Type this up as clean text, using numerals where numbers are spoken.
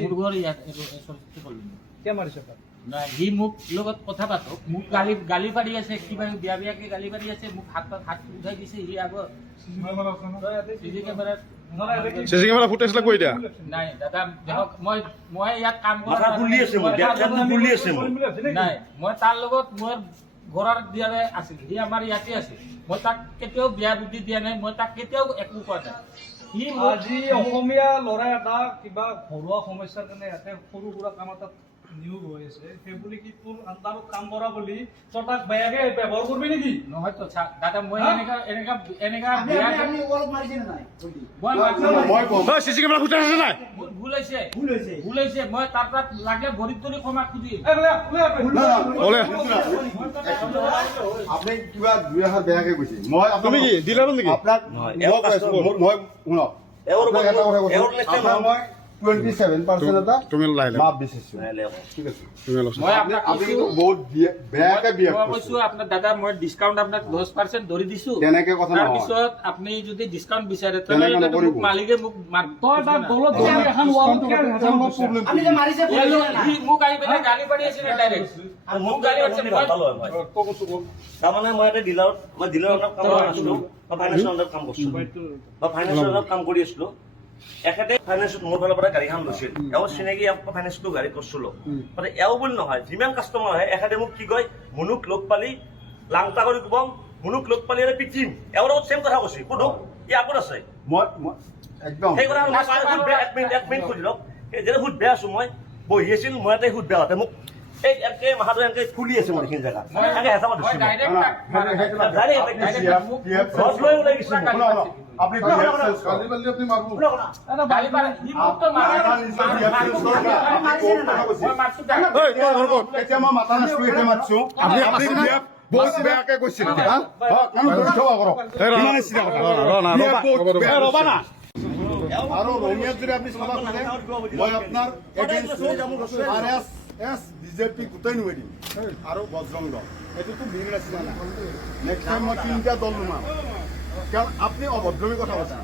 মোৰ ঘৰ ইয়াত সৰস্বতী কলোনী কিয় মাৰিছে তাক? নাই সি মোক লগত কথা পাতক মোক গালি পাৰি আছে কিবা বিয়াকে গালি পাৰি আছে মোক হাত উঠাই দিছে সি আগত চিচি কেমেৰাত চিচি কেমেৰা ফুটেজ কৈ দিয়া নাই দাদা দেখক মই ইয়াত কাম মাথা ফুলি আছে মোৰ দেখাত ফুলি আছে মোৰ নাই মই তাৰ লগত মোৰ ঘৰৰ দিয়াৰে আছিল সি আমাৰ ইয়াতে আছিল মই তাক কেতিয়াও বিয়া বুদ্ধি দিয়া নাই মই তাক কেতিয়াও একো কোৱা নাই সি আজি অসমীয়া ল'ৰা এটা কিবা ঘৰুৱা সমস্যাৰ কাৰণে ইয়াতে সৰু সুৰা কাম এটা নিয়োগ হৈ আছে সেই বুলি কি তোৰ আণ্ডাৰত কাম কৰা বুলি তই তাক বেয়াকে ব্যৱহাৰ কৰিবি নেকি? নহয় তো দাদা মই এনেকা চিচি কেমেৰা ফুটেজ আছে নাই ভুল হৈছে মই তাৰ তাত লাগে ভৰিত ধৰি ক্ষমা খুজিম আপুনি কিবা দুই এষাৰ বেয়াকে কৈছে মই তুমি কি ডিলাৰ নেকি আপোনাক মই শুনক মই 27% এটা তুমি লাইলা মাপ দিছিছো ঠিক আছে তুমি লছ মই আপোনাক আপুনি বহুত বেয়াকে বিয়া মই কৈছো আপোনাৰ দাদা মই ডিসকাউন্ট আপোনাক 10% ধৰি দিছো তেনেকে কথা তাৰ নহয় পিছত আপুনি যদি ডিসকাউন্ট বিচাৰে তেনেকে তেনে নকৰিব। মালিকে মোক তই তাক গলত ধৰি এখন ৱালত আমি যে মাৰিছে সি মোক আহি পেলাই গালি পাৰি আছে ডাইৰেক্ট মোক গালি পাৰিছে তাৰমানে মই এটা ডিলাৰত মই ডিলাৰৰ কাম কৰি আছিলো বা ফাইনেন্সৰ আণ্ডাৰত কাম কৰিছিলো বা ফাইনেন্সৰ আণ্ডাৰত কাম কৰি আছিলো এখেতে ফাইনেন্সত মোৰ ফালৰ পৰা গাড়ীখন লৈছিল এওঁ চিনাকি ফাইনেন্সটো গাড়ী কৰিছিলো মানে এওঁ বুলি নহয় যিমান কাষ্টমাৰ আহে এখেতে মোক কি কয় মুনুক লগ পালি লাংটা কৰি কম মুনুক লগ পালি আৰু পিটিম এওঁৰ লগত চেম কথা কৈছে সুধক ই আগত আছে মই একদম সেই কথা এক মিনিট সুধি লওক যেনে সুধ বেয়া আছো মই বহি আছিল মই এটা সুধ বেয়া হতে মোক এই একে মাথাটো এনেকে ফুলি আছে মোৰ এইখিনি জেগা এনেকে হেঁচা মই ডাইৰেক্ট আপনি আপনি মাৰবো গালি পাৰি সি মোক তো মাৰে মই মাৰছো এতিয়া মই মাথা নাচো এতিয়া মাৰছো আপনি আপনি বহুত বেয়াকে কৈছিল হা কাম কৰি থোৱা কৰক ইমান চিধা কথা ৰবা না আৰু ৰঙিয়াত যদি আপনি চাবা পাৰে মই আপোনাৰ এগেইনষ্ট বিজেপি গোটেই নুৱে দিম আৰু বজৰং দল এইটোতো ভিৰ আছিলে না নেক্সট টাইম মই তিনিটা দল নোমাম কাৰণ আপনি অভদ্ৰমী কথা কৈছে